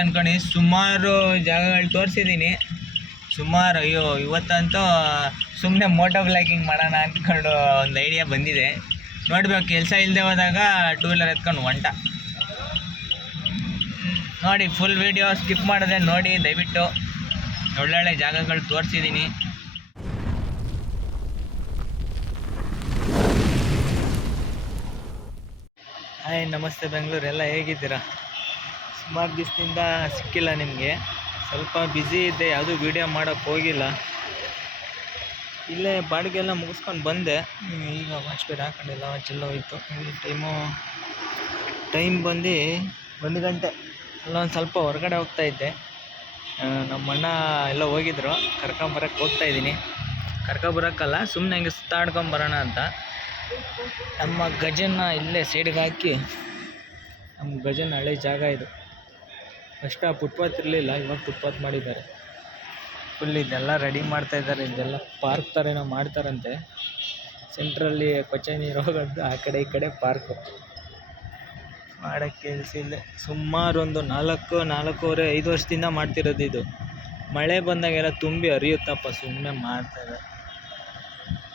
ಅನ್ಕೊಂಡು. ಸುಮಾರು ಜಾಗಗಳು ತೋರಿಸಿದ್ದೀನಿ ಸುಮಾರು, ಅಯ್ಯೋ, ಇವತ್ತಂತೂ ಸುಮ್ಮನೆ ಮೋಟೋ ಬ್ಲಾಗಿಂಗ್ ಮಾಡೋಣ ಅಂದ್ಕೊಂಡು ಒಂದು ಐಡಿಯಾ ಬಂದಿದೆ. ನೋಡ್ಬೇಕು, ಕೆಲಸ ಇಲ್ಲದೆ ಹೋದಾಗ ಟೂ ವೀಲರ್ ಎತ್ಕೊಂಡು ಹೊಂಟ. ನೋಡಿ ಫುಲ್ ವೀಡಿಯೋ ಸ್ಕಿಪ್ ಮಾಡಿದೆ ನೋಡಿ, ದಯವಿಟ್ಟು. ಒಳ್ಳೊಳ್ಳೆ ಜಾಗಗಳು ತೋರಿಸಿದ್ದೀನಿ ಹಾಯ್ ನಮಸ್ತೆ, ಬೆಂಗಳೂರು. ಎಲ್ಲ ಹೇಗಿದ್ದೀರಾ? ಸುಮಾರು ದಿವಸದಿಂದ ಸಿಕ್ಕಿಲ್ಲ ನಿಮಗೆ. ಸ್ವಲ್ಪ ಬ್ಯುಸಿ ಇದ್ದೆ, ಯಾವುದೂ ವೀಡಿಯೋ ಮಾಡೋಕ್ಕೆ ಹೋಗಿಲ್ಲ. ಇಲ್ಲೇ ಬಾಡಿಗೆ ಎಲ್ಲ ಮುಗಿಸ್ಕೊಂಡು ಬಂದೆ. ಈಗ ವಾಚ್ ಬೇರೆ ಹಾಕೊಂಡಿಲ್ಲ ವಾಚ್ ಎಲ್ಲ ಹೋಯ್ತು. ಟೈಮು ಟೈಮ್ ಬಂದು ಒಂದು ಗಂಟೆ. ಅಲ್ಲೊಂದು ಸ್ವಲ್ಪ ಹೊರಗಡೆ ಹೋಗ್ತಾ ಇದ್ದೆ. ನಮ್ಮ ಅಣ್ಣ ಎಲ್ಲ ಹೋಗಿದ್ರು. ಕರ್ಕೊಂಬರಕ್ಕೆ ಹೋಗ್ತಾ ಇದ್ದೀನಿ. ಕರ್ಕೊಂಬರೋಕ್ಕಲ್ಲ ಸುಮ್ಮನೆ ಹಂಗೆ ಸುತ್ತಾಡ್ಕೊಂಬರೋಣ ಅಂತ. ನಮ್ಮ ಗಜನ ಇಲ್ಲೇ ಸೈಡ್ಗೆ ಹಾಕಿ, ನಮ್ಮ ಗಜನ ಹಳೆ ಜಾಗ ಇದು. ಫಸ್ಟ್ ಆ ಫುಟ್ಪಾತ್ ಇರಲಿಲ್ಲ ಇವಾಗ ಫುಟ್ಪಾತ್ ಮಾಡಿದ್ದಾರೆ. ಫುಲ್ ಇದೆಲ್ಲ ರೆಡಿ ಮಾಡ್ತಾ ಇದ್ದಾರೆ ಇದೆಲ್ಲ. ಪಾರ್ಕ್ ಥರ ಏನೋ ಮಾಡ್ತಾರಂತೆ. ಸೆಂಟ್ರಲ್ಲಿ ಕೊಚ್ಚೆ ನೀರು ಹೋಗೋದು ಆ ಕಡೆ ಈ ಕಡೆ ಪಾರ್ಕು ಮಾಡೋಕ್ಕೆ ಕೆಲಸ ಇಲ್ಲ. ಸುಮಾರು ಒಂದು ನಾಲ್ಕು ನಾಲ್ಕೂವರೆ ಐದು ವರ್ಷದಿಂದ ಮಾಡ್ತಿರೋದು ಇದು. ಮಳೆ ಬಂದಾಗೆಲ್ಲ ತುಂಬಿ ಹರಿಯುತ್ತಪ್ಪ ಸುಮ್ಮನೆ ಮಾಡ್ತಾರೆ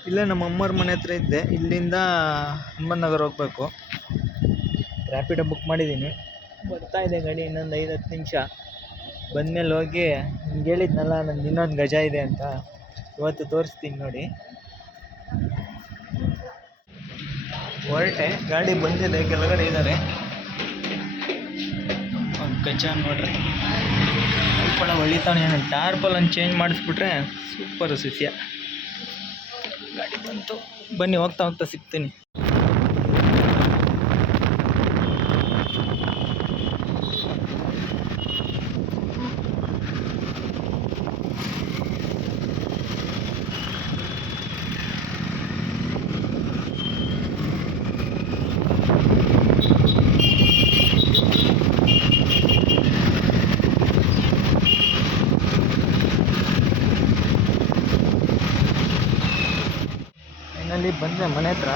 ಇಲ್ಲೇ ನಮ್ಮ ಅಮ್ಮವ್ರ ಮನೆ ಹತ್ರ ಇದ್ದೆ. ಇಲ್ಲಿಂದ ಹನುಮನ್ ನಗರ ಹೋಗಬೇಕು ರ್ಯಾಪಿಡೋ ಬುಕ್ ಮಾಡಿದ್ದೀನಿ. ಬರ್ತಾ ಇದೆ ಗಾಡಿ, ಇನ್ನೊಂದು ಐದು ಹತ್ತು ನಿಮಿಷ. ಬಂದಮೇಲೆ ಹೋಗಿ ನಿಮ್ಗೆ ಹೇಳಿದ್ನಲ್ಲ, ನಂದು ಇನ್ನೊಂದು ಗಜ ಇದೆ ಅಂತ. ಇವತ್ತು ತೋರಿಸ್ತೀನಿ ನೋಡಿ. ಹೊರಟೆ, ಗಾಡಿ ಬಂದಿದೆ, ಕೆಳಗಡೆ ಇದ್ದಾರೆ. ಒಂದು ಗಜ ನೋಡ್ರಿ. ಸ್ವಲ್ಪ ಹೊಳಿತಾನೆ ಟಾರ್ಪಲ್ ಒಂದು ಚೇಂಜ್ ಮಾಡಿಸ್ಬಿಟ್ರೆ ಸೂಪರ್ ಸುಸ್ಯ. ಗಾಡಿ ಬಂತು. ಬನ್ನಿ, ಹೋಗ್ತಾ ಹೋಗ್ತಾ ಸಿಗ್ತೀನಿ. ಫೈನಲಿ ಬಂದೆ ಮನೆ ಹತ್ರ.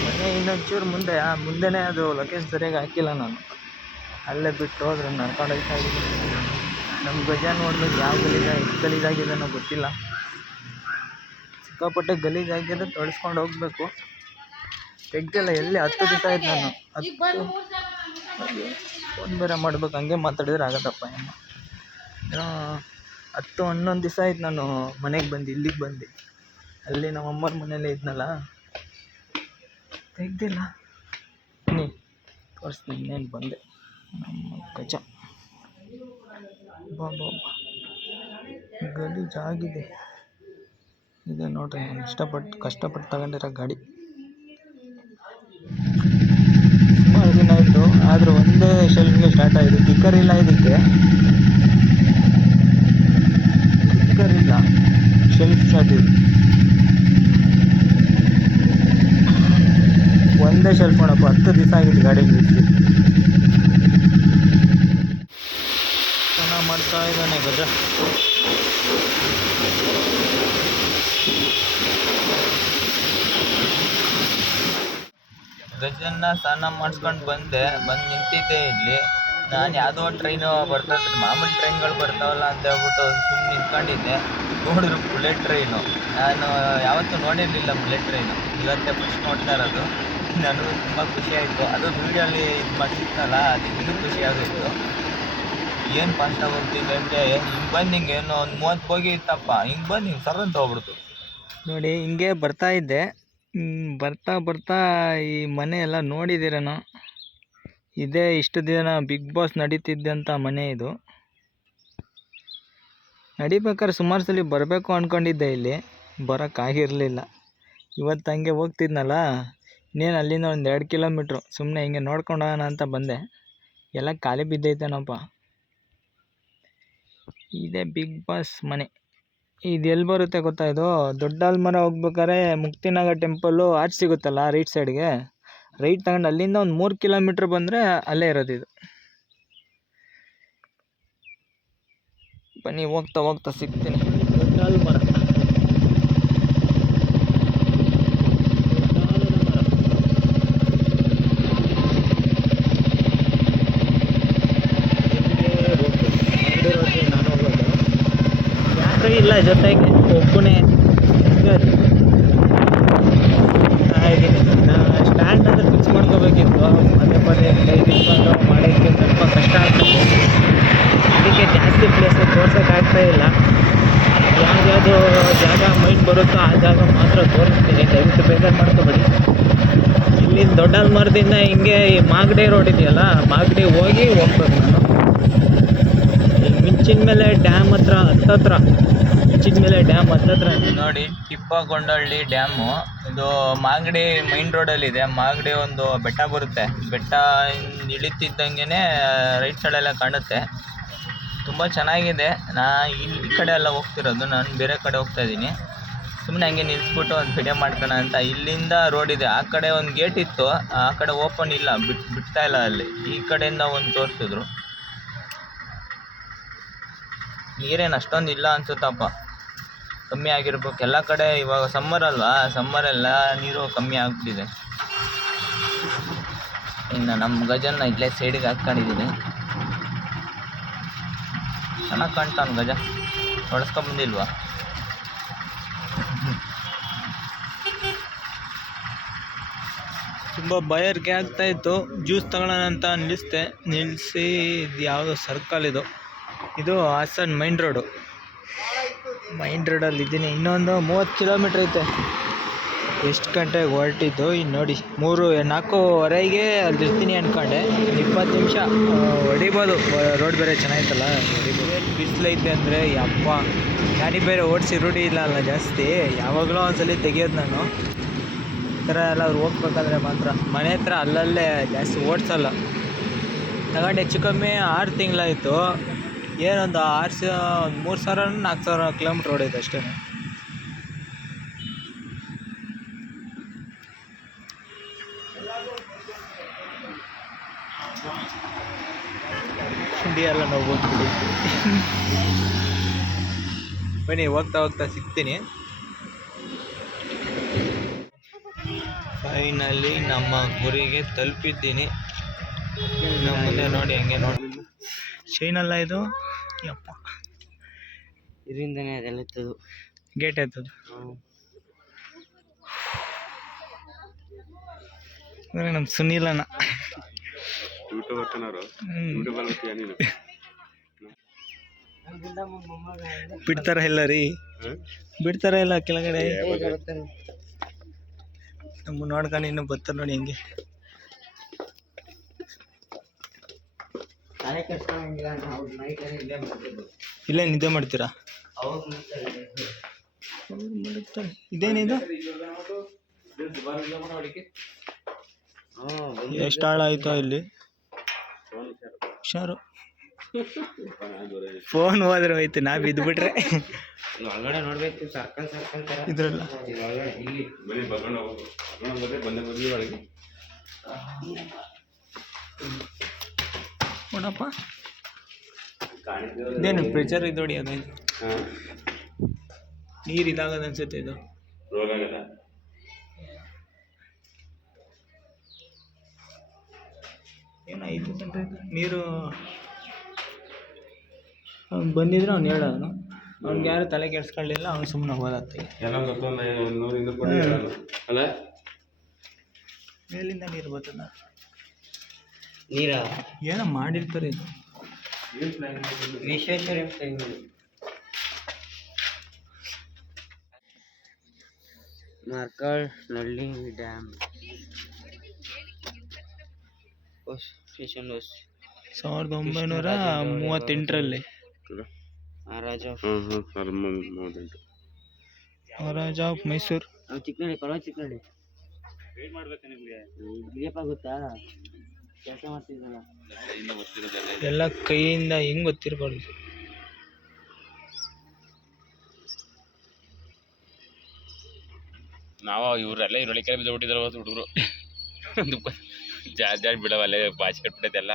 ಮನೆ ಇನ್ನೊಂಚೂರು ಮುಂದೆ ಆ ಮುಂದೆನೇ ಅದು ಲೊಕೇಶನ್ ಸರಿಯಾಗಿ ಹಾಕಿಲ್ಲ ನಾನು. ಅಲ್ಲೇ ಬಿಟ್ಟು ಹೋದ್ರೆ ನಡ್ಕೊಂಡು ಹೋಗ್ತಾ ಇದ್ದೀನಿ. ನಮ್ಮ ಗಜ ನೋಡ್ಬೇಕು ಯಾವ ಗಲೀಜ ಎಷ್ಟು ಗಲೀಜಾಗಿದೆ ಅನ್ನೋ ಗೊತ್ತಿಲ್ಲ. ಸಿಕ್ಕಾಪಟ್ಟೆ ಗಲೀಜಾಗಿದೆ ತೊಳ್ಸ್ಕೊಂಡು ಹೋಗ್ಬೇಕು. ತೆಗ್ದಿಲ್ಲ ಎಲ್ಲಿ ಹತ್ತು ದಿವಸ ಆಯ್ತು ನಾನು. ಹತ್ತು ಫೋನ್ ಬೇರೆ ಮಾಡ್ಬೇಕು ಹಂಗೆ ಮಾತಾಡಿದ್ರೆ ಆಗತ್ತಪ್ಪ ಏನೋ ಹತ್ತು ಹನ್ನೊಂದು ದಿವಸ ಆಯ್ತು ನಾನು ಮನೆಗೆ ಬಂದು ಇಲ್ಲಿಗೆ ಬಂದು. ಅಲ್ಲಿ ನಮ್ಮ ಅಮ್ಮನ ಮನೇಲೇ ಇದ್ನಲ್ಲ? ತೆಗ್ದಿಲ್ಲ. ನೀ ತೋರಿಸ್ತೀನಿ ಇನ್ನೇನು ಬಂದೆ. ನಮ್ಮ ಗಜ. ಬಾಬಾ ಗಲೀಜಾಗಿದೆ. ಇದೆ ನೋಡ್ರಿ ನಾನು ಇಷ್ಟಪಟ್ಟು ಕಷ್ಟಪಟ್ಟು ತಗೊಂಡಿರೋ ಗಾಡಿ. ಸುಮಾರು ದಿನ ಆಯಿತು ಆದರೂ ಒಂದೇ ಶೆಲ್ಫ್ಗೆ ಸ್ಟಾರ್ಟ್ ಆಗಿದೆ ಕಿಕ್ಕರ್ ಇಲ್ಲ ಇದಕ್ಕೆ. ಕಿಕ್ಕರ್ ಇಲ್ಲ. ಶೆಲ್ಫ್ ಸ್ಟಾರ್ಟ್ ಒಂದೇ ಶೆಲ್ಫ್ ನೋಡಪ್ಪ, ಹತ್ತು ದಿವಸ ಆಗಿತ್ತು ಗಾಡಿ ಬಿಟ್ಟು ಚೆನ್ನಾಗಿ ಮಾಡ್ತಾ ಇದ್ದಾನೆ ಗಜ ಗಜನ್ನ ಸ್ನಾನ ಮಾಡಿಸ್ಕೊಂಡು ಬಂದೆ, ಬಂದು ನಿಂತಿದ್ದೆ ಇಲ್ಲಿ. ನಾನು ಯಾವುದೋ ಟ್ರೈನು ಬರ್ತಾ ಮಾಮೂಲಿ ಟ್ರೈನ್ಗಳು ಬರ್ತಾವಲ್ಲ ಅಂತ ಹೇಳ್ಬಿಟ್ಟು ಸುಮ್ಮನೆ ನಿಂತ್ಕೊಂಡಿದ್ದೆ. ನೋಡಿದ್ರು ಬುಲೆಟ್ ಟ್ರೈನು ನಾನು ಯಾವತ್ತೂ ನೋಡಿರಲಿಲ್ಲ ಬುಲೆಟ್ ಟ್ರೈನು ಇವತ್ತೇ ಫಸ್ಟ್ ನೋಡ್ತಾ ಇರೋದು. ನನಗೂ ತುಂಬ ಖುಷಿ ಆಯಿತು ಅದು ವೀಡಿಯೋಲಿ ಇದು ಮಾಡಿಸಿತ್ತಲ್ಲ ಅದು ಇನ್ನೂ ಖುಷಿ ಆಗೋಯಿತು. ಏನು ಫಾಸ್ಟ್ ಆಗೋಗ್ತಿದೆ ಅಂದರೆ ಹಿಂಗೆ ಬಂದು ಹಿಂಗೆ ಏನೋ? ಒಂದು ಮೂವತ್ತು ಬೋಗಿ ಇತ್ತಪ್ಪ. ಹಿಂಗೆ ಬಂದು ಹಿಂಗೆ ಸರ್ ಹೋಗ್ಬಿಡ್ತು. ನೋಡಿ, ಹಿಂಗೆ ಬರ್ತಾ ಇದ್ದೆ. ಬರ್ತಾ ಬರ್ತಾ ಈ ಮನೆ ಎಲ್ಲ ನೋಡಿದ್ದೀರೇನೋ ಇದೇ ಇಷ್ಟು ದಿನ ಬಿಗ್ ಬಾಸ್ ನಡೀತಿದ್ದಂಥ ಮನೆ ಇದು. ನಡಿಬೇಕಾದ್ರೆ ಸುಮಾರು ಸಲ ಬರಬೇಕು ಅಂದ್ಕೊಂಡಿದ್ದೆ ಇಲ್ಲಿ. ಬರೋಕ್ಕಾಗಿರಲಿಲ್ಲ ಇವತ್ತು ಹಂಗೆ ಹೋಗ್ತಿದ್ನಲ್ಲ? ಇನ್ನೇನು ಅಲ್ಲಿಂದ ಒಂದು ಎರಡು ಕಿಲೋಮೀಟ್ರು. ಸುಮ್ಮನೆ ಹಿಂಗೆ ನೋಡ್ಕೊಂಡು ಅಂತ ಬಂದೆ. ಎಲ್ಲ ಖಾಲಿ ಬಿದ್ದೈತೇನಪ್ಪ ಇದೇ ಬಿಗ್ ಬಾಸ್ ಮನೆ. ಇದು ಎಲ್ಲಿ ಬರುತ್ತೆ ಗೊತ್ತಾ ಇದು? ದೊಡ್ಡ ಆಲ್ಮರ ಹೋಗ್ಬೇಕಾದ್ರೆ ಮುಕ್ತಿನಗರ ಟೆಂಪಲ್ಲು ಆಚೆ ಸಿಗುತ್ತಲ್ಲ ರೈಟ್ ಸೈಡ್ಗೆ? ರೈಟ್ ತಗೊಂಡು ಅಲ್ಲಿಂದ ಒಂದು ಮೂರು ಕಿಲೋಮೀಟ್ರ್ ಬಂದರೆ ಅಲ್ಲೇ ಇರೋದು ಇದು. ಬನ್ನಿ, ಹೋಗ್ತಾ ಹೋಗ್ತಾ ಸಿಗ್ತೀನಿ. ದೊಡ್ಡ ಇಲ್ಲ ಜೊತೆಗೆ ಒಬ್ಬನೇ ಸ್ಟ್ಯಾಂಡ್ ಅಂದರೆ ಫಿಕ್ಸ್ ಮಾಡ್ಕೋಬೇಕಿತ್ತು ಪದೇ ಪದೇ ಕೈ ನಿಂತ್ಕೊಂಡು ಮಾಡೋಕ್ಕೆ ಸ್ವಲ್ಪ ಕಷ್ಟ ಆಗ್ತದೆ ಅದಕ್ಕೆ ಜಾಸ್ತಿ ಪ್ಲೇಸ್ ತೋರ್ಸೋಕ್ಕಾಗ್ತಾ ಇಲ್ಲ ಯಾವ್ದ್ಯಾವುದು ಜಾಗ ಮೈಂಡ್ ಬರುತ್ತೋ ಆ ಜಾಗ ಮಾತ್ರ ತೋರಿಸ್ತೀನಿ. ದಯವಿಟ್ಟು ಬೇಜಾರು ಮಾಡ್ಕೋಬೇಡಿ. ಇಲ್ಲಿಂದ ದೊಡ್ಡ ಮರದಿಂದ ಹಿಂಗೆ ಈ ಮಾಗಡಿ ರೋಡ್ ಇದೆಯಲ್ಲ, ಮಾಗಡಿ ಹೋಗಿ ಹೋಗ್ಬೇಕು ನಾನು. ಮಿಂಚಿನ ಮೇಲೆ ಡ್ಯಾಮ್ ಹತ್ರ, ಹತ್ತತ್ರ. ಮಿಂಚಿನ ಮೇಲೆ ಡ್ಯಾಮ್ ಹತ್ತತ್ರ. ನೋಡಿ, ತಿಪ್ಪಗೊಂಡಳ್ಳಿ ಡ್ಯಾಮು. ಇದು ಮಾಗಡಿ ಮೈನ್ ರೋಡಲ್ಲಿದೆ. ಮಾಗಡಿ ಒಂದು ಬೆಟ್ಟ ಬರುತ್ತೆ. ಬೆಟ್ಟ ಇಳಿತಿದ್ದಂಗೆ ರೈಟ್ ಸೈಡೆಲ್ಲ ಕಾಣುತ್ತೆ. ತುಂಬ ಚೆನ್ನಾಗಿದೆ. ನಾ ಈ ಕಡೆ ಎಲ್ಲ ಹೋಗ್ತಿರೋದು. ನಾನು ಬೇರೆ ಕಡೆ ಹೋಗ್ತಾ ಇದ್ದೀನಿ. ಸುಮ್ಮನೆ ಹಂಗೆ ನಿಲ್ಲಿಸ್ಬಿಟ್ಟು ಒಂದು ವಿಡಿಯೋ ಮಾಡ್ಕೋಣ ಅಂತ ಇಲ್ಲಿಂದ ರೋಡ್ ಇದೆ. ಆ ಕಡೆ ಒಂದು ಗೇಟ್ ಇತ್ತು. ಆ ಕಡೆ ಓಪನ್ ಇಲ್ಲ, ಬಿಟ್, ಬಿಡ್ತಾ ಇಲ್ಲ ಅಲ್ಲಿ. ಈ ಕಡೆಯಿಂದ ಒಂದು ತೋರಿಸಿದ್ರು. ನೀರೇನು ಅಷ್ಟೊಂದು ಇಲ್ಲ ಅನ್ಸುತ್ತಪ್ಪ. ಕಮ್ಮಿ ಆಗಿರ್ಬೇಕು. ಎಲ್ಲ ಕಡೆ ಇವಾಗ ಸಮ್ಮರ್ ಅಲ್ವಾ? ಸಮ್ಮರೆಲ್ಲ ನೀರು ಕಮ್ಮಿ ಆಗ್ಬಿಟ್ಟಿದೆ. ಇನ್ನು ನಮ್ಮ ಗಜನ ಇಲ್ಲೇ ಸೈಡಿಗೆ ಹಾಕ್ಕೊಂಡಿದ್ದೀನಿ ಚೆನ್ನಾಗಿ ಕಾಣ್ತಾನೆ ಗಜ. ಹೊಡೆಸ್ಕೊಂಬಂದಿಲ್ವಾ ತುಂಬ ಬಯರ್ಗೆ ಆಗ್ತಾ ಇತ್ತು. ಜ್ಯೂಸ್ ತಗೊಳ್ಳೋಣ ಅಂತ ನಿಲ್ಲಿಸ್ದೆ ನಿಲ್ಲಿಸಿ, ಇದು ಯಾವುದೋ ಸರ್ಕಲ್ ಇದು. ಇದು ಹಾಸನ್ ಮೈನ್ ರೋಡು. ಮೈನ್ ರೋಡಲ್ಲಿ ಇದ್ದೀನಿ. ಇನ್ನೊಂದು ಮೂವತ್ತು ಕಿಲೋಮೀಟ್ರ್ ಐತೆ. ಎಷ್ಟು ಗಂಟೆಗೆ ಹೊರಟಿದ್ದು? ಇನ್ನು ನೋಡಿ. ಮೂರು, ನಾಲ್ಕೂವರೆಗೆ ಅಲ್ಲಿ ಇರ್ತೀನಿ ಅಂದ್ಕೊಂಡೆ ಇಪ್ಪತ್ತು ನಿಮಿಷ ಹೊಡಿಬೋದು. ರೋಡ್ ಬೇರೆ ಚೆನ್ನಾಗಿತ್ತಲ್ಲ, ಹೊಡಿಬೋದು. ಬಿಸಿಲೈತೆ ಅಂದರೆ, ಯಪ್ಪ. ಗಾಡಿ ಬೇರೆ ಓಡಿಸಿ ರೂಢಿ ಇಲ್ಲ ಅಲ್ಲ ಜಾಸ್ತಿ. ಯಾವಾಗಲೂ ಒಂದ್ಸಲಿ ತೆಗಿಯೋದು ನಾನು. ಈ ಥರ ಎಲ್ಲ ಅವ್ರು ಹೋಗ್ಬೇಕಾದ್ರೆ ಮಾತ್ರ. ಮನೆ ಹತ್ರ ಅಲ್ಲಲ್ಲೇ ಜಾಸ್ತಿ ಓಡಿಸಲ್ಲ. ತಗೊಂಡು ಹೆಚ್ಚು ಕಮ್ಮಿ ಆರು ತಿಂಗಳಾಯಿತು. ಏನೊಂದು ಆರು ಸ, ಒಂದು ಮೂರು ಸಾವಿರ, ನಾಲ್ಕು ಸಾವಿರ ಕಿಲೋಮೀಟ್ರ್ ಓಡಿದೆ ಅಷ್ಟೇ. ಎಲ್ಲ ನಾವು ಬನ್ನಿ, ಹೋಗ್ತಾ ಹೋಗ್ತಾ ಸಿಗ್ತೀನಿ. ಫೈನಲಿ ನಮ್ಮ ಗುರಿಗೆ ತಲುಪಿದ್ದೀನಿ ನಮ್ಮ ಮುಂದೆ ನೋಡಿ ಹಂಗೆ ನೋಡಿ ಚೈನಲ್ಲ ಇದು ಯಪ್ಪ ಇದರಿಂದನೇ ಅದೆಲ್ಲ ಇತ್ತು ಗೇಟ್ ಆಯ್ತದು ಅಂದರೆ ನಮ್ಮ ಸುನೀಲನ ಬಿಡ್ತಾರ ಇಲ್ಲ ರೀ ಬಿಡ್ತಾರ ಇಲ್ಲ ಕೆಳಗಡೆ ನಮ್ಮ ನೋಡ್ಕೊಂಡು ಇನ್ನು ಬರ್ತಾರೆ ನೋಡಿ ಹಿಂಗೆ. ಇಲ್ಲ ನಿದ್ದೆ ಮಾಡ್ತೀರಾ. ಇದೇನಿದು ಎಷ್ಟು ಆಳಾಯ್ತೋ ಇಲ್ಲಿ. ಹುಷಾರು. ಫೋನ್ ಹೋದ್ರೆ ಹೋಯ್ತು ನಾ ಬಿದ್ದುಬಿಟ್ರೆ ಒಳಗಡೆ ನೋಡ್ಬೇಕು ಸರ್ಕಲ್ ಸರ್ಕಲ್ ತರ. ಇದ್ರಲ್ಲ. ಇಲ್ಲಿ. ಬಂದೆ ಒಳಗೆ. ನೋಡಪ್ಪ. ಇದೇನು ಪ್ರೆಷರ್ ಇದು ನೋಡಿ ಅದು? ನೀರು ಇದಾಗದ ಅನ್ಸುತ್ತೆ ಇದು. ರೋಗ ಕಣ್ರೀ ಇದು? ನೀರು ಅವ್ನು ಬಂದಿದ್ರೆ ಅವ್ನು ಹೇಳೋನು ಅವ್ನಿಗೆ ಯಾರೂ ತಲೆ ಕೆಡ್ಸ್ಕೊಳ್ಳಿಲ್ಲ ಅವ್ನು ಸುಮ್ಮನೆ ಅಲ್ಲ ಮೇಲಿಂದ ನೀರು ಬರ್ತದ. ನೀರ? ಏನೋ ಮಾಡಿರ್ತಾರೆ ಇದು. ವಿಶ್ವೇಶ್ವರ ಮಾರ್ಕಳ್ ನಳ್ಳಿ ಡ್ಯಾಮ್. ಸ್ಟೇಷನ್ ಬಸ್ ಸಾವಿರದ ಒಂಬೈನೂರ ಮೂವತ್ತೆಂಟರಲ್ಲಿ. ಮಹಾರಾಜ ಹ್ಞೂ ಹ್ಞೂ ಸಾವಿರದ ಮೂವತ್ತು ಮೂವತ್ತೆಂಟು ಮಹಾರಾಜ ಆಫ್ ಮೈಸೂರು. ನಾವು ಚಿಕ್ಕನಳ್ಳಿ ಪರವಾಗಿ ಚಿಕ್ಕನಳ್ಳಿ ಇದೆಯಪ್ಪ ಗೊತ್ತಾ ಕೆಲಸ ಮಾಡ್ತಿದ್ದಲ್ಲ ಎಲ್ಲ ಕೈಯಿಂದ ಹೆಂಗ್ ಗೊತ್ತಿರಬಾರ್ದು ನಾವು ಇವರೆಲ್ಲ ಇವ್ರೊಳಗೆ ಕೆಲ ಬಿದ್ದೋಗ್ಬಿಟ್ಟಿದ್ರು ಅವತ್ತು ಹುಡುಗರು. ಜಾಸ್ತಿ ಜಾಸ್ತಿ ಬಿಡವ ಅಲ್ಲೇ ಬಾಚಿ ಕಟ್ಬಿಟ್ಟೈತೆಲ್ಲ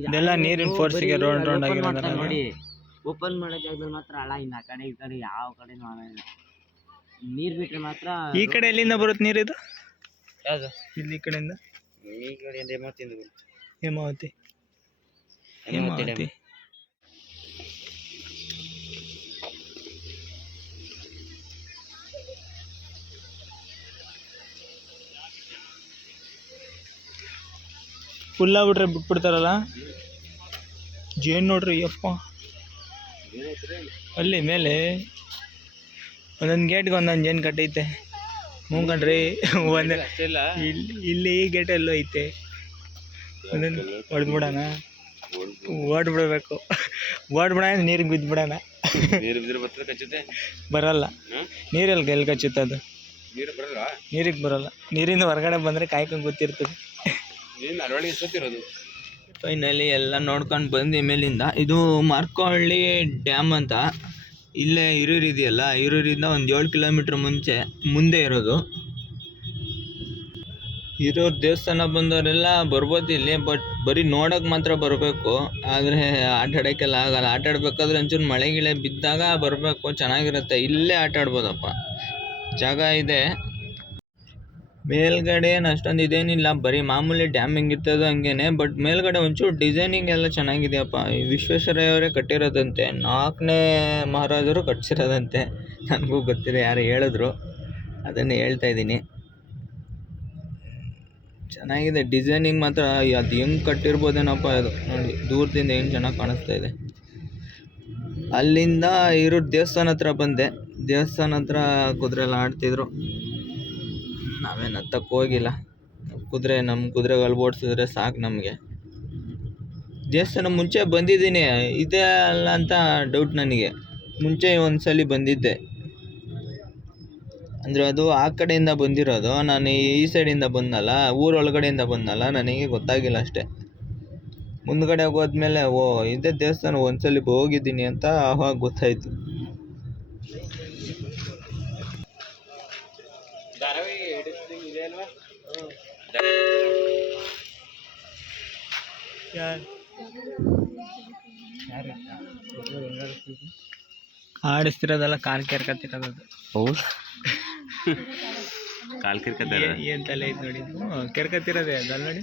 ಇದೆಲ್ಲ ನೀರಿನ ಫೋರ್ಸಿಗೆ ರೌಂಡ್ ರೌಂಡ್ ಆಗಿರೋದು ನೋಡಿ. ಓಪನ್ ಮಾಡೋ ಜಾಗದಲ್ಲಿ ಮಾತ್ರ ಹಳ ಇನ್ನ ಆ ಕಡೆ ಈ ಕಡೆ ಯಾವ ಕಡೆನೂ ಹಳ ಇಲ್ಲ ನೀರು ಬಿಟ್ರೆ ಮಾತ್ರ ಈ ಕಡೆ ಎಲ್ಲಿಂದ ಬರುತ್ತೆ ನೀರು ಇದು? ಯಾವುದು? ಇಲ್ಲಿ ಈ ಕಡೆಯಿಂದ? ಈ ಕಡೆಯಿಂದ ಏಮಾತಿಂದ ಹೇಮಾವತಿ. ಹೇಮಾವತಿ ಫುಲ್ಲ ಬಿಟ್ರೆ ಬಿಟ್ಬಿಡ್ತಾರಲ್ಲ? ಜೇನು ನೋಡ್ರಿ ಯಪ್ಪ. ಅಲ್ಲಿ ಮೇಲೆ ಒಂದೊಂದು ಗೇಟ್ಗೆ ಒಂದೊಂದು ಜೇನು ಕಟ್ಟೈತೆ ಹ್ಞೂ ಒಂದೇ ಇಲ್ಲಿ ಇಲ್ಲಿ ಈ ಗೇಟ್ ಎಲ್ಲೋ ಐತೆ. ಒಂದೊಂದು ಹೊಡೆದ್ಬಿಡೋಣ ಓಡ್ಬಿಡ್ಬೇಕು ಓಡ್ಬಿಡ ನೀರಿಗೆ ಬಿದ್ದುಬಿಡೋಣ ಬರಲ್ಲ? ನೀರಲ್ಲಿ ಎಲ್ಲಿ ಕಚ್ಚುತ್ತೆ ಅದು? ನೀರಿಗೆ ಬರಲ್ಲ. ನೀರಿಂದ ಹೊರಗಡೆ ಬಂದರೆ ಕಾಯ್ಕೊಂಡು ಗೊತ್ತಿರ್ತದೆ ಎಷ್ಟೊತ್ತಿರೋದು ಫೈನಲಿ ಎಲ್ಲ ನೋಡ್ಕೊಂಡು ಬಂದು ಮೇಲಿಂದ ಇದು ಮಾರ್ಕೋಹಳ್ಳಿ ಡ್ಯಾಮ್ ಅಂತ. ಇಲ್ಲೇ ಹಿರೂರು ಇದೆಯಲ್ಲ ಹಿರೂರಿಂದ ಒಂದು ಏಳು ಕಿಲೋಮೀಟ್ರ್ ಮುಂಚೆ, ಮುಂದೆ ಇರೋದು. ಹಿರೂರು ದೇವಸ್ಥಾನ ಬಂದವರೆಲ್ಲ ಬರ್ಬೋದು ಇಲ್ಲಿ, ಬಟ್ ಬರೀ ನೋಡೋಕೆ ಮಾತ್ರ ಬರಬೇಕು. ಆದರೆ ಆಟ ಆಡೋಕ್ಕೆಲ್ಲ ಆಗಲ್ಲ. ಆಟ ಆಡ್ಬೇಕಾದ್ರೆ ಒಂಚೂರು ಮಳೆ ಗಿಳೆ ಬಿದ್ದಾಗ ಬರಬೇಕು. ಚೆನ್ನಾಗಿರುತ್ತೆ. ಇಲ್ಲೇ ಆಟ ಆಡ್ಬೋದಪ್ಪ. ಜಾಗ ಇದೆ. ಮೇಲ್ಗಡೆ ಏನು ಅಷ್ಟೊಂದು ಇದೇನಿಲ್ಲ. ಬರೀ ಮಾಮೂಲಿ ಡ್ಯಾಮ್ ಹೆಂಗಿರ್ತದೋ ಹಂಗೇನೆ ಬಟ್ ಮೇಲ್ಗಡೆ ಒಂಚೂರು ಡಿಸೈನಿಂಗ್ ಎಲ್ಲ ಚೆನ್ನಾಗಿದೆಯಪ್ಪ. ಈ ವಿಶ್ವೇಶ್ವರಯ್ಯವರೇ ಕಟ್ಟಿರೋದಂತೆ, ನಾಲ್ಕನೇ ಮಹಾರಾಜರು ಕಟ್ಸಿರೋದಂತೆ. ನನಗೂ ಗೊತ್ತಿದೆ ಯಾರು ಹೇಳಿದ್ರು. ಅದನ್ನು ಹೇಳ್ತಾ ಇದ್ದೀನಿ. ಚೆನ್ನಾಗಿದೆ ಡಿಸೈನಿಂಗ್ ಮಾತ್ರ. ಅದು ಹೆಂಗೆ ಕಟ್ಟಿರ್ಬೋದೇನಪ್ಪ ಅದು. ನೋಡಿ, ದೂರದಿಂದ ಹೆಂಗೆ ಚೆನ್ನಾಗಿ ಕಾಣಿಸ್ತಾ ಇದೆ. ಅಲ್ಲಿಂದ ಇರೋ ದೇವಸ್ಥಾನ ಹತ್ರ ಬಂದೆ. ದೇವಸ್ಥಾನ ಹತ್ರ ಕುದುರೆಲ್ಲ ಆಡ್ತಿದ್ರು. ನಾವೇನು ಹತ್ತಕ್ಕೆ ಹೋಗಿಲ್ಲ. ಕುದುರೆ ನಮ್ಮ ಕುದುರೆಗೆ ಅಲ್ಬೋಡ್ಸಿದ್ರೆ ಸಾಕು ನಮಗೆ. ದೇವಸ್ಥಾನ ಮುಂಚೆ ಬಂದಿದ್ದೀನಿ. ಇದೆ ಅಲ್ಲ ಅಂತ ಡೌಟ್ ನನಗೆ. ಮುಂಚೆ ಒಂದ್ಸಲಿ ಬಂದಿದ್ದೆ. ಅಂದರೆ ಅದು ಆ ಕಡೆಯಿಂದ ಬಂದಿರೋದು. ನಾನು ಈ ಸೈಡಿಂದ ಬಂದಲ್ಲ, ಊರೊಳಗಡೆಯಿಂದ ಬಂದಲ್ಲ, ನನಗೆ ಗೊತ್ತಾಗಿಲ್ಲ ಅಷ್ಟೇ. ಮುಂದ್ಗಡೆ ಹೋದ್ಮೇಲೆ, ಓ, ಇದೇ ದೇವಸ್ಥಾನ ಒಂದ್ಸಲಿ ಹೋಗಿದ್ದೀನಿ ಅಂತ ಆವಾಗ ಗೊತ್ತಾಯ್ತು. ಆಡಿಸ್ತಿರೋದಲ್ಲ ಕಾಲ್ ಕೆರ್ಕತ್ತಿರೋದು ಹೌದು ಕಾಲ್ ಕಿರ್ಕತ್ತಾರ ಏನ್ ತಲೆ ಐತೆ ನೋಡಿ ಕೆರ್ಕತ್ತಿರೋದೇ ಅದಲ್ಲ ನೋಡಿ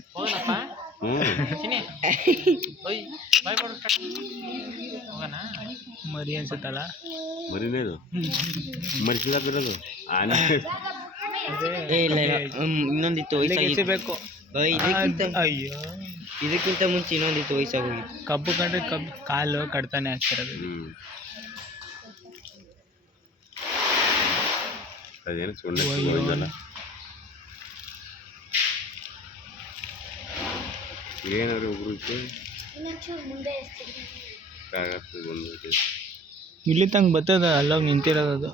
ಮರಿ ಅನ್ಸುತ್ತಲ್ಲ? ಮರಿನೇದು ಅದು? ಇನ್ನೊಂದಿತ್ತು ವಯಸ್ಸಾಗಿತ್ತು. ಬೇಕು ಅಯ್ಯೋ. ಇದಕ್ಕಿಂತ ಮುಂಚೆ ಇನ್ನೊಂದಿತ್ತು ವಯಸ್ಸಾಗೋಗಿತ್ತು ಕಬ್ಬು ಕಂಡ್ರೆ ಕಬ್ಬು ಕಾಲು ಕಡ್ತಾನೆ ಆಗ್ತಿರೋದು ಹ್ಮ್. ಅದೇನು ಸುಳ್ಳು ಏನಾದ್ರು ಒಬ್ರು ಇಲ್ಲಿ ತಂಗ ಬರ್ತದ ಅಲ್ಲೋಗಿ ನಿಂತಿರೋದು ಅದು.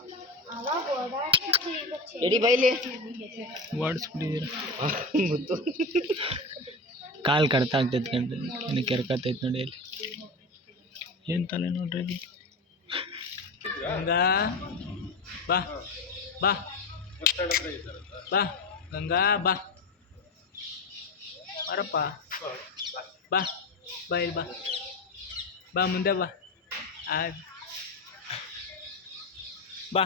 ಎಡಿ ಬೈಲಿ. ಓಡಿಸ್ಬಿಟ್ಟಿದ್ದೀರ ಗೊತ್ತು. ಕಾಲು ಕಡ್ತ ಆಗ್ತೈತೆ ಕಂಡ್ರಿ ಇನ್ನು ಕೆರ್ಕತ್ತೈತೆ ನೋಡಿ ಅಲ್ಲಿ ಏನು ತಲೆ ನೋಡ್ರಿ ಅಲ್ಲಿ ಗಂಗಾ, ಬಾ ಬಾ. ಬಾ, ಗಂಗಾ, ಬಾ. ಬರಪ್ಪ. ಬಾ ಬಾ, ಇಲ್ಲಿ ಬಾ. ಬಾ, ಮುಂದೆ ಬಾ. ಬಾ.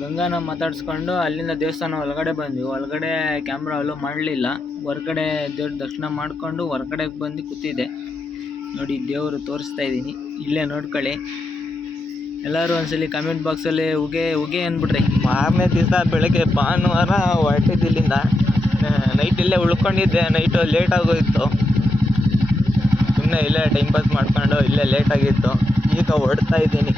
ಗಂಗಾನ ಮಾತಾಡ್ಸ್ಕೊಂಡು ಅಲ್ಲಿಂದ ದೇವಸ್ಥಾನ ಒಳಗಡೆ ಬಂದ್ವಿ. ಒಳಗಡೆ ಕ್ಯಾಮ್ರಾ ಅಲೋ ಮಾಡಲಿಲ್ಲ. ಹೊರ್ಗಡೆ ದೇವ್ರ ದರ್ಶನ ಮಾಡಿಕೊಂಡು ಹೊರಗಡೆ ಬಂದು ಕೂತಿದ್ದೆ. ನೋಡಿ, ದೇವರು ತೋರಿಸ್ತಾ ಇದ್ದೀನಿ. ಇಲ್ಲೇ ನೋಡ್ಕೊಳ್ಳಿ. ಎಲ್ಲರೂ ಒಂದ್ಸಲಿ ಕಮೆಂಟ್ ಬಾಕ್ಸಲ್ಲಿ ಉಗೆ ಉಗೆ ಅಂದ್ಬಿಟ್ರಿ. ಮಾರನೇ ದಿವಸ ಬೆಳಗ್ಗೆ ಭಾನುವಾರ ಹೊರಟಿದ್ದು ಇಲ್ಲಿಂದ ನೈಟ್ ಇಲ್ಲೇ ಉಳ್ಕೊಂಡಿದ್ದೆ. ನೈಟು ಲೇಟ್ ಆಗೋಯ್ತು. ಸುಮ್ಮನೆ ಇಲ್ಲೇ ಟೈಮ್ ಪಾಸ್ ಮಾಡ್ಕೊಂಡು ಇಲ್ಲೇ ಲೇಟ್ ಆಗಿತ್ತು. ಈಗ ಹೊರಡ್ತಾ ಇದ್ದೀನಿ.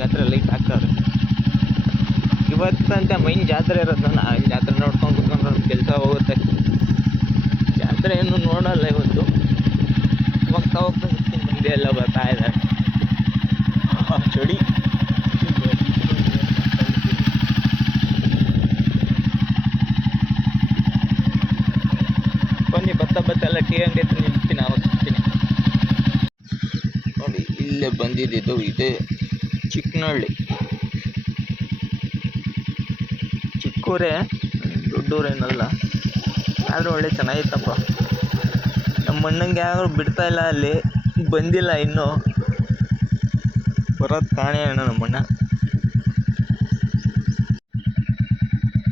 ಜಾತ್ರೆ ಲೈಟ್ ಹಾಕ್ತಾರೆ ಇವತ್ತಂತೆ ಮೈನ್ ಜಾತ್ರೆ ಇರೋದು ನಾನು ಆ ಜಾತ್ರೆ ನೋಡ್ಕೊಂಡು ಕುತ್ಕೊಂಡು ಕೆಲಸ ಹೋಗುತ್ತೆ. ಜಾತ್ರೆ ಏನು ನೋಡಲ್ಲ ಇವತ್ತು. ಹೋಗ್ತಾ ಹೋಗ್ತಾ ಸಿಗ್ತೀನಿ ಮುಂದೆ ಎಲ್ಲ ಬರ್ತಾ ಇದ್ದಾರೆ ಚಳಿ. ಬನ್ನಿ ಭತ್ತ ಭತ್ತ ಎಲ್ಲ ಟೀ ಅಂಗಡಿ ಹತ್ರ ನಿಲ್ತೀನಿ ಸಿಗ್ತೀನಿ ನೋಡಿ, ಇಲ್ಲೇ ಬಂದಿದ್ದು ಇದೆ. ಚಿಕ್ಕನಹಳ್ಳಿ ಚಿಕ್ಕೂರೇ ದೊಡ್ಡೂರೇನಲ್ಲ ಆದರೂ ಒಳ್ಳೆ ಚೆನ್ನಾಗಿತ್ತಪ್ಪ. ನಮ್ಮ ಅಣ್ಣಂಗೆ ಯಾರು ಬಿಡ್ತಾ ಇಲ್ಲ ಅಲ್ಲಿ ಬಂದಿಲ್ಲ ಇನ್ನೂ. ಬರೋದು ಕಾಣೆ ಅಣ್ಣ ನಮ್ಮಣ್ಣ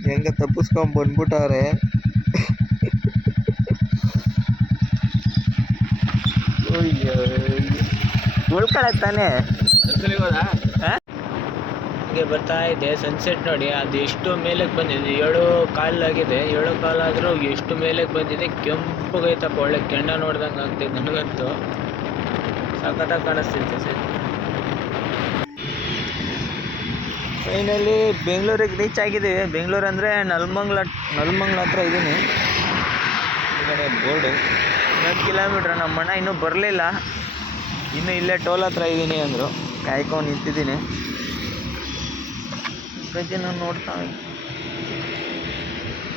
ಹೆಂಗೆ ತಪ್ಪಿಸ್ಕೊಂಡ್ ಬಂದ್ಬಿಟ್ಟವ್ರೆ ಉಳ್ಕೊಳಕ್ ತಾನೇ? ಹಂಗೆ ಬರ್ತಾ ಇದೆ. ಸನ್ಸೆಟ್ ನೋಡಿ, ಅದು ಎಷ್ಟು ಮೇಲಕ್ಕೆ ಬಂದಿದೆ? ಏಳು ಕಾಲಾಗಿದೆ ಏಳು ಕಾಲಾದರೂ ಎಷ್ಟು ಮೇಲಕ್ಕೆ ಬಂದಿದೆ? ಕೆಂಪಗೈತಪ್ಪ ಒಳ್ಳೆ ಕೆಂಡ ನೋಡ್ದಂಗೆ ಆಗ್ತಿದೆ ನನಗಂತೂ. ಸಖತ್ತಾಗಿ ಕಾಣಿಸ್ತಿತ್ತು ಸರ್. ಫೈನಲಿ ಬೆಂಗಳೂರಿಗೆ ರೀಚ್ ಆಗಿದ್ದೀವಿ ಬೆಂಗಳೂರು ಅಂದರೆ ನಲ್ಮಂಗ್ಲ ನಲ್ಮಂಗ್ಲ ಹತ್ರ ಇದ್ದೀನಿ ಕಡೆ ಬೋರ್ಡು. ಇನ್ನೊಂದು ಕಿಲೋಮೀಟ್ರ್ ನಮ್ಮ ಅಣ್ಣ ಇನ್ನೂ ಬರಲಿಲ್ಲ. ಇನ್ನೂ ಇಲ್ಲೇ ಟೋಲ್ ಹತ್ರ ಇದ್ದೀನಿ ಅಂದರು. ಕಾಯ್ಕೊಂಡು ನಿಂತಿದ್ದೀನಿ. ಗಜನ ನೋಡ್ತಾ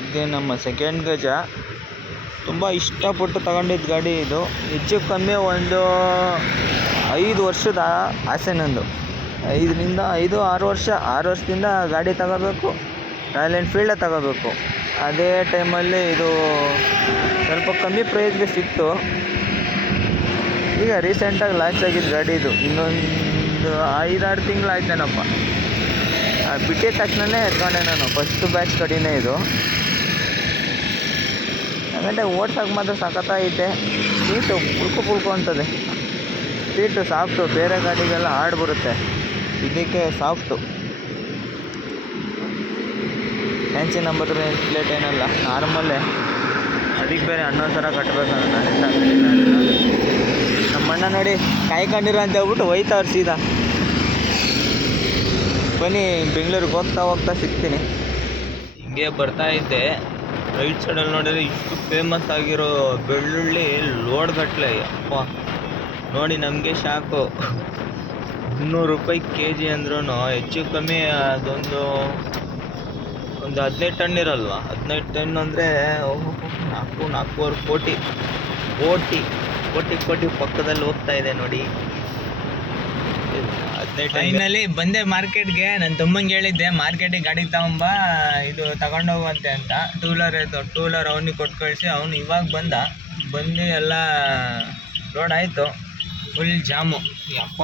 ಇದೆ ನಮ್ಮ ಸೆಕೆಂಡ್ ಗಜ. ತುಂಬ ಇಷ್ಟಪಟ್ಟು ತಗೊಂಡಿದ್ದ ಗಾಡಿ ಇದು. ಹೆಚ್ಚು ಕಮ್ಮಿ ಒಂದು ಐದು ವರ್ಷದ ಆಸೆ ನಂದು. ಐದರಿಂದ ಐದು, ಆರು ವರ್ಷ, ಆರು ವರ್ಷದಿಂದ ಗಾಡಿ ತಗೋಬೇಕು. ರಾಯಲ್ ಎನ್ಫೀಲ್ಡೇ ತಗೋಬೇಕು. ಅದೇ ಟೈಮಲ್ಲಿ ಇದು ಸ್ವಲ್ಪ ಕಮ್ಮಿ ಪ್ರೈಸ್ಗೆ ಸಿಕ್ತು. ಈಗ ರೀಸೆಂಟಾಗಿ ಲಾಂಚ್ ಆಗಿದ್ದು ಗಾಡಿ ಇದು. ಇನ್ನೊಂದು ಐದಾರು ತಿಂಗಳು ಆಯ್ತೇನಪ್ಪ. ಬಿಟ್ಟಿದ ತಕ್ಷಣನೇ ಎತ್ಕೊಂಡೆ ನಾನು. ಫಸ್ಟ್ ಬ್ಯಾಚ್ ಕಡಿನೇ ಇದು. ಆಮೇಲೆ ಓಡ್ಸೋಕೆ ಮಾತ್ರ ಸಖತ್ತಾಗೈತೆ. ಸೀಟು ಪುಲ್ಕು ಪುಲ್ಕು ಅಂತದೆ ಸೀಟು ಸಾಫ್ಟು ಬೇರೆ ಗಾಡಿಗೆಲ್ಲ ಹಾರ್ಡ್ ಬರುತ್ತೆ ಇದಕ್ಕೆ ಸಾಫ್ಟು ಫ್ಯಾನ್ಸಿ ನಂಬರ್ ಪ್ಲೇಟ್ ಏನಲ್ಲ, ನಾರ್ಮಲ್ಲೇ. ಅದಕ್ಕೆ ಬೇರೆ ಹನ್ನೊಂದು ಥರ ಕಟ್ಟಬೇಕು ನಮ್ಮ ಅಣ್ಣ ನೋಡಿ ಕಾಯ್ಕೊಂಡಿರೋ ಅಂತ ಹೇಳ್ಬಿಟ್ಟು ಹೋಯ್ತವ್ರು ಸೀದಾ. ಬನ್ನಿ, ಬೆಂಗಳೂರಿಗೆ ಹೋಗ್ತಾ ಹೋಗ್ತಾ ಸಿಗ್ತೀನಿ. ಹಿಂಗೆ ಬರ್ತಾ ಇದ್ದೆ. ರೈಟ್ ಸೈಡಲ್ಲಿ ನೋಡಿದ್ರೆ ಇಷ್ಟು ಫೇಮಸ್ ಆಗಿರೋ ಬೆಳ್ಳುಳ್ಳಿ ಲೋಡ್ ಗಟ್ಟಲೆ ಅಪ್ಪ ನೋಡಿ ನಮಗೆ ಶಾಕು. ಮುನ್ನೂರು ರೂಪಾಯಿ ಕೆ ಜಿ ಅಂದ್ರೂ ಹೆಚ್ಚು ಕಮ್ಮಿ ಅದೊಂದು, ಒಂದು ಹದಿನೈದು ಟನ್ ಇರಲ್ವಾ? ಹದಿನೈದು ಟನ್ ಅಂದರೆ ನಾಲ್ಕು, ನಾಲ್ಕೂವರೆ ಕೋಟಿ ಕೋಟಿ ಕೋಟಿ ಕೋಟಿ ಪಕ್ಕದಲ್ಲಿ ಹೋಗ್ತಾ ಇದೆ ನೋಡಿ. ಫೈನಲಿ ಬಂದೆ ಮಾರ್ಕೆಟ್ಗೆ ನನ್ನ ತಮ್ಮಂಗೆ ಹೇಳಿದ್ದೆ ಮಾರ್ಕೆಟಿಗೆ ಗಾಡಿ ತಗೊಂಬ, ಇದು ತಗೊಂಡೋಗುವಂತೆ ಅಂತ. ಟೂ ವೀಲರ್ ಇದು ಟೂ ವೀಲರ್ ಅವನಿಗೆ ಕೊಟ್ಟು ಕಳಿಸಿ, ಅವನು ಇವಾಗ ಬಂದ. ಬಂದು ಎಲ್ಲ ರೋಡ್ ಆಯಿತು. Full jam. ಯಪ್ಪ,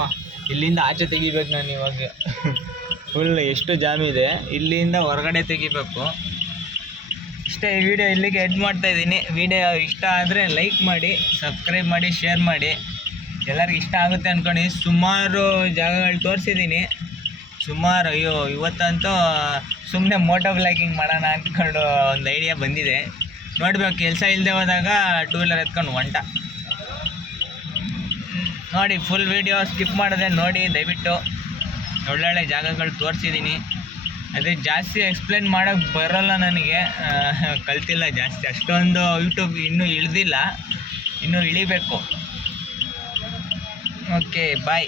ಇಲ್ಲಿಂದ ಆಚೆ ತೆಗಿಬೇಕು ನಾನು ಇವಾಗ. ಫುಲ್ ಎಷ್ಟು ಜಾಮ್ ಇದೆ, ಇಲ್ಲಿಂದ ಹೊರಗಡೆ ತೆಗಿಬೇಕು. ಇಷ್ಟೇ, ಈ ವಿಡಿಯೋ ಇಲ್ಲಿಗೆ ಎಡ್ ಮಾಡ್ತಾ ಇದ್ದೀನಿ. ವಿಡಿಯೋ ಇಷ್ಟ ಆದರೆ ಲೈಕ್ ಮಾಡಿ ಸಬ್ಸ್ಕ್ರೈಬ್ ಮಾಡಿ ಶೇರ್ ಮಾಡಿ. ಎಲ್ಲರಿಗೂ ಇಷ್ಟ ಆಗುತ್ತೆ ಅಂದ್ಕೊಂಡು ಸುಮಾರು ಜಾಗಗಳು ತೋರಿಸಿದ್ದೀನಿ ಸುಮಾರು, ಅಯ್ಯೋ, ಇವತ್ತಂತೂ ಸುಮ್ಮನೆ ಮೋಟೋ ಬ್ಲಾಗಿಂಗ್ ಮಾಡೋಣ ಅಂದ್ಕೊಂಡು ಒಂದು ಐಡಿಯಾ ಬಂದಿದೆ. ನೋಡ್ಬೇಕು, ಕೆಲಸ ಇಲ್ಲದೆ ಹೋದಾಗ ಟೂ ವೀಲರ್ ಎತ್ಕೊಂಡು ಹೊಂಟ. ನೋಡಿ ಫುಲ್ ವಿಡಿಯೋ ಸ್ಕಿಪ್ ಮಾಡಿದೆ ನೋಡಿ, ದಯವಿಟ್ಟು ಒಳ್ಳೊಳ್ಳೆ ಜಾಗಗಳು ತೋರಿಸಿದ್ದೀನಿ ಅದೇ ಜಾಸ್ತಿ ಎಕ್ಸ್ಪ್ಲೇನ್ ಮಾಡೋಕ್ಕೆ ಬರೋಲ್ಲ ನನಗೆ. ಕಲ್ತಿಲ್ಲ ಜಾಸ್ತಿ. ಅಷ್ಟೊಂದು ಯೂಟ್ಯೂಬ್ ಇನ್ನೂ ಇಳಿದಿಲ್ಲ. ಇನ್ನೂ ಇಳಿಬೇಕು. Okay bye